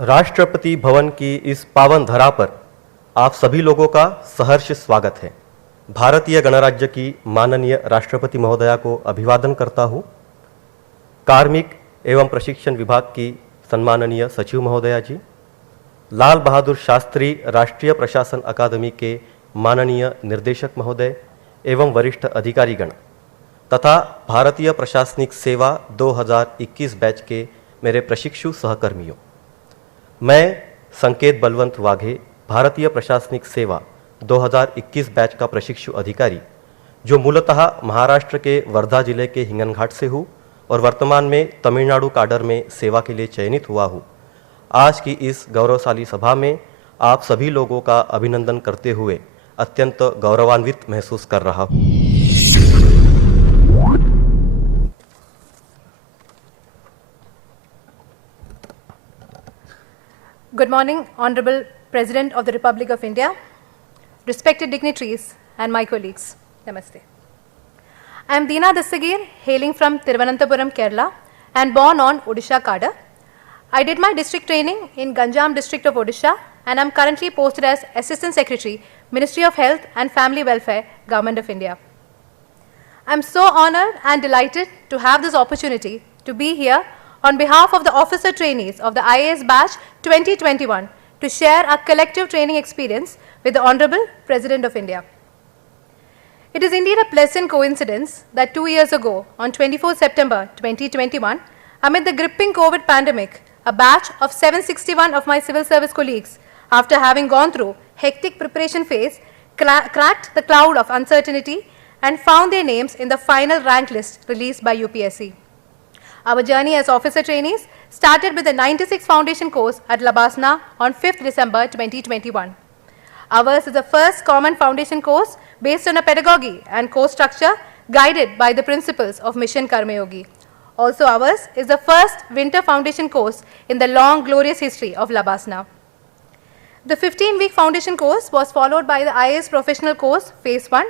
राष्ट्रपति भवन की इस पावन धरा पर आप सभी लोगों का सहर्ष स्वागत है। भारतीय गणराज्य की माननीय राष्ट्रपति महोदया को अभिवादन करता हूँ। कार्मिक एवं प्रशिक्षण विभाग की सम्माननीय सचिव महोदया जी, लाल बहादुर शास्त्री राष्ट्रीय प्रशासन अकादमी के माननीय निर्देशक महोदय एवं वरिष्ठ अधिकारीगण तथा भारतीय प्रशासनिक सेवा 2021 बैच के मेरे प्रशिक्षु सहकर्मियों, मैं संकेत बलवंत वाघे, भारतीय प्रशासनिक सेवा 2021 बैच का प्रशिक्षु अधिकारी, जो मूलतः महाराष्ट्र के वर्धा जिले के हिंगनघाट से हूँ और वर्तमान में तमिलनाडु काडर में सेवा के लिए चयनित हुआ हूँ, आज की इस गौरवशाली सभा में आप सभी लोगों का अभिनंदन करते हुए अत्यंत गौरवान्वित महसूस कर रहा हूँ। Good morning, Honorable President of the Republic of India, respected dignitaries and my colleagues. Namaste. I am Deena Dastagir, hailing from Thiruvananthapuram, Kerala and born on Odisha Kada. I did my district training in Ganjam district of Odisha and I am currently posted as Assistant Secretary, Ministry of Health and Family Welfare, Government of India. I am so honored and delighted to have this opportunity to be here on behalf of the officer trainees of the IAS batch 2021 to share our collective training experience with the Honorable President of India. It is indeed a pleasant coincidence that 2 years ago, on 24 September 2021, amid the gripping COVID pandemic, a batch of 761 of my civil service colleagues, after having gone through hectic preparation phase, cracked the cloud of uncertainty and found their names in the final rank list released by UPSC. Our journey as officer trainees started with the 96 foundation course at Labasna on 5th December 2021. Ours is the first common foundation course based on a pedagogy and course structure guided by the principles of Mission Karmayogi. Also ours is the first winter foundation course in the long glorious history of Labasna. The 15-week foundation course was followed by the IAS professional course phase 1,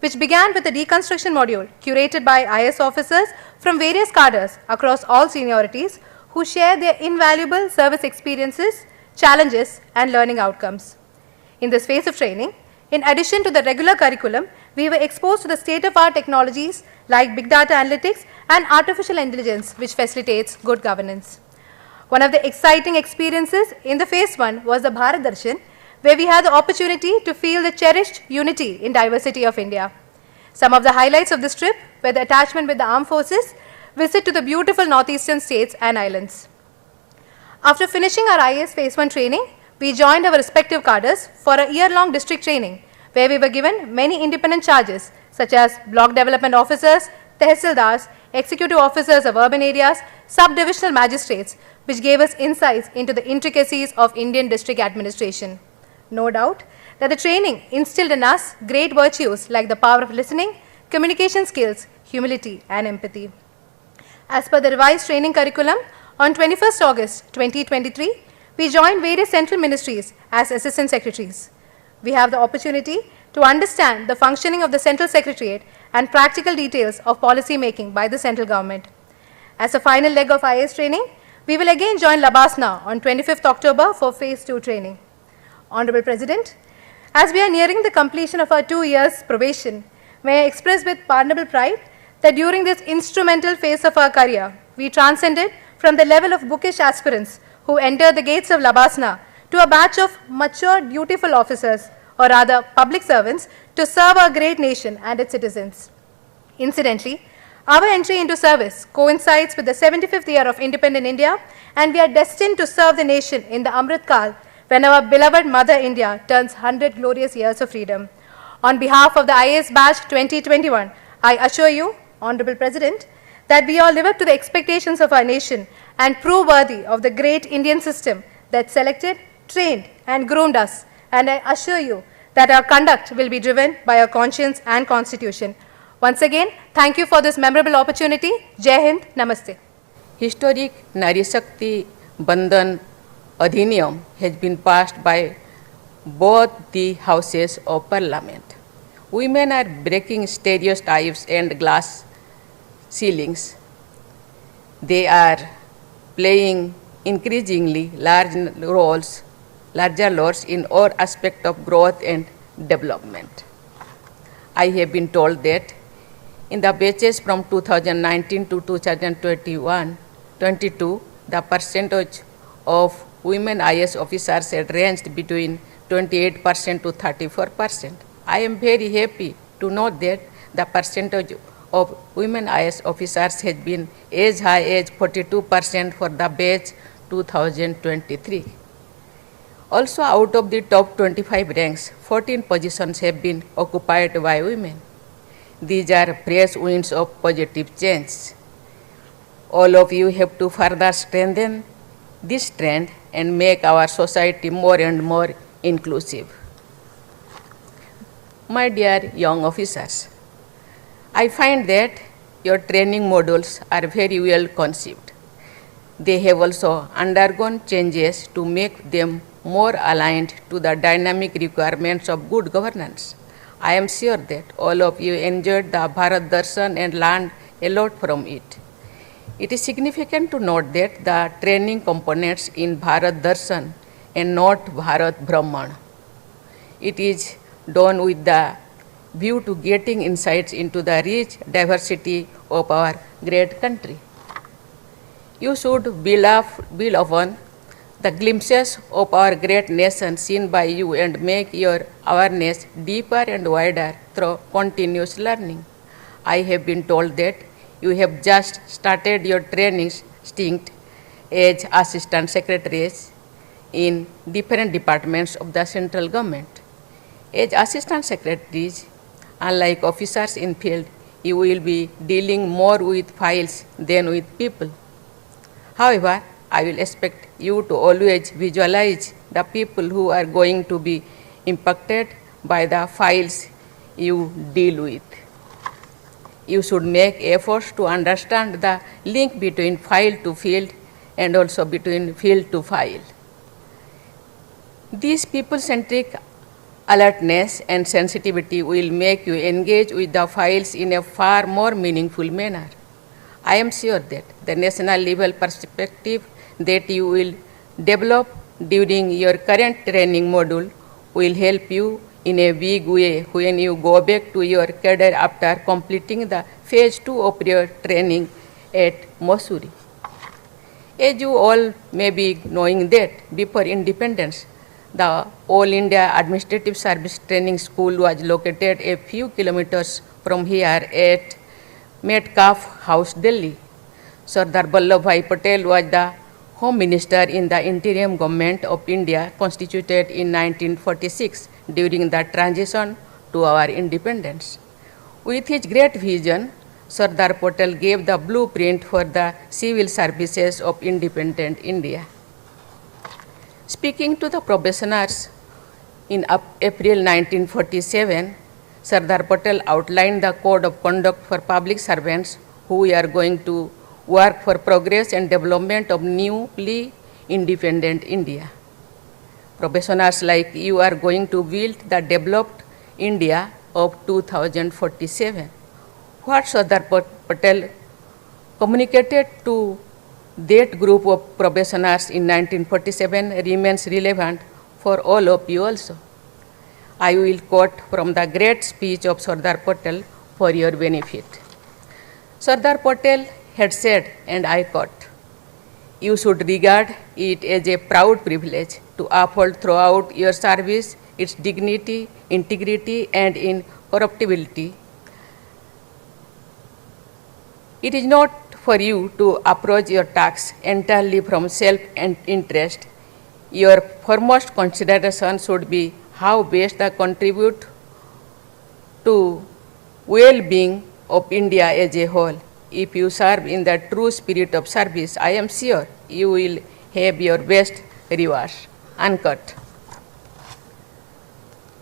which began with a deconstruction module curated by IAS officers from various cadres across all seniorities who share their invaluable service experiences, challenges and learning outcomes. In this phase of training, in addition to the regular curriculum, we were exposed to the state-of-art technologies like big data analytics and artificial intelligence, which facilitates good governance. One of the exciting experiences in the phase 1 was the Bharat Darshan, where we had the opportunity to feel the cherished unity in diversity of India. Some of the highlights of this trip were the attachment with the armed forces, visit to the beautiful northeastern states and islands. After finishing our IAS phase 1 training, we joined our respective cadres for a year-long district training, where we were given many independent charges such as block development officers, tehsildars, executive officers of urban areas, sub-divisional magistrates, which gave us insights into the intricacies of Indian district administration. No doubt that the training instilled in us great virtues like the power of listening, communication skills, humility and empathy. As per the revised training curriculum, on 21st August 2023, we joined various central ministries as assistant secretaries. We have the opportunity to understand the functioning of the central secretariat and practical details of policy making by the central government. As a final leg of IAS training, we will again join Labasna on 25th October for phase 2 training. Honorable President, as we are nearing the completion of our 2 years probation, may I express with pardonable pride that during this instrumental phase of our career, we transcended from the level of bookish aspirants who entered the gates of Labasna to a batch of mature, dutiful officers, or rather public servants, to serve our great nation and its citizens. Incidentally, our entry into service coincides with the 75th year of independent India, and we are destined to serve the nation in the Amrit Kal when our beloved Mother India turns 100 glorious years of freedom. On behalf of the IAS batch 2021, I assure you, Honorable President, that we all live up to the expectations of our nation and prove worthy of the great Indian system that selected, trained and groomed us. And I assure you that our conduct will be driven by our conscience and constitution. Once again, thank you for this memorable opportunity. Jai Hind, Namaste. Historic Nari Shakti Bandhan Adhiniyam has been passed by both the houses of parliament. Women are breaking stereotypes and glass ceilings. They are playing increasingly larger roles in all aspects of growth and development. I have been told that in the batches from 2019 to 2022, the percentage of women IS officers had ranged between 28% to 34%. I am very happy to note that the percentage of women IS officers has been as high as 42% for the batch 2023. Also, out of the top 25 ranks, 14 positions have been occupied by women. These are fresh winds of positive change. All of you have to further strengthen this trend and make our society more and more inclusive. My dear young officers, I find that your training modules are very well conceived. They have also undergone changes to make them more aligned to the dynamic requirements of good governance. I am sure that all of you enjoyed the Bharat Darshan and learned a lot from it. It is significant to note that the training components in Bharat Darshan and not Bharat Brahman. It is done with the view to getting insights into the rich diversity of our great country. You should build upon the glimpses of our great nation seen by you and make your awareness deeper and wider through continuous learning. I have been told that you have just started your training stint as assistant secretaries in different departments of the central government. As assistant secretaries, unlike officers in field, you will be dealing more with files than with people. However, I will expect you to always visualize the people who are going to be impacted by the files you deal with. You should make efforts to understand the link between file to field and also between field to file. This people-centric alertness and sensitivity will make you engage with the files in a far more meaningful manner. I am sure that the national level perspective that you will develop during your current training module will help you in a big way when you go back to your cadre after completing the phase 2 of your training at Mussoorie. As you all may be knowing that before independence, the All India Administrative Service Training School was located a few kilometers from here at Metcalfe House, Delhi. Sardar Vallabhbhai Patel was the Home Minister in the interim government of India constituted in 1946 during the transition to our independence. With his great vision, Sardar Patel gave the blueprint for the civil services of independent India. Speaking to the probationers in April 1947, Sardar Patel outlined the code of conduct for public servants who are going to work for progress and development of newly independent India. Probationers like you are going to build the developed India of 2047. What Sardar Patel communicated to that group of probationers in 1947 remains relevant for all of you also. I will quote from the great speech of Sardar Patel for your benefit. Sardar Patel had said, and I quote, "You should regard it as a proud privilege to uphold throughout your service its dignity, integrity, and incorruptibility. It is not for you to approach your tasks entirely from self-interest. Your foremost consideration should be how best to contribute to well-being of India as a whole. If you serve in the true spirit of service, I am sure you will have your best rewards." Unquote.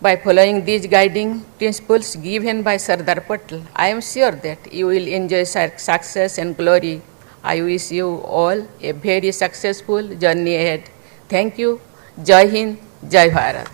By following these guiding principles given by Sardar Patel, I am sure that you will enjoy success and glory. I wish you all a very successful journey ahead. Thank you. Jai Hind, Jai Bharat.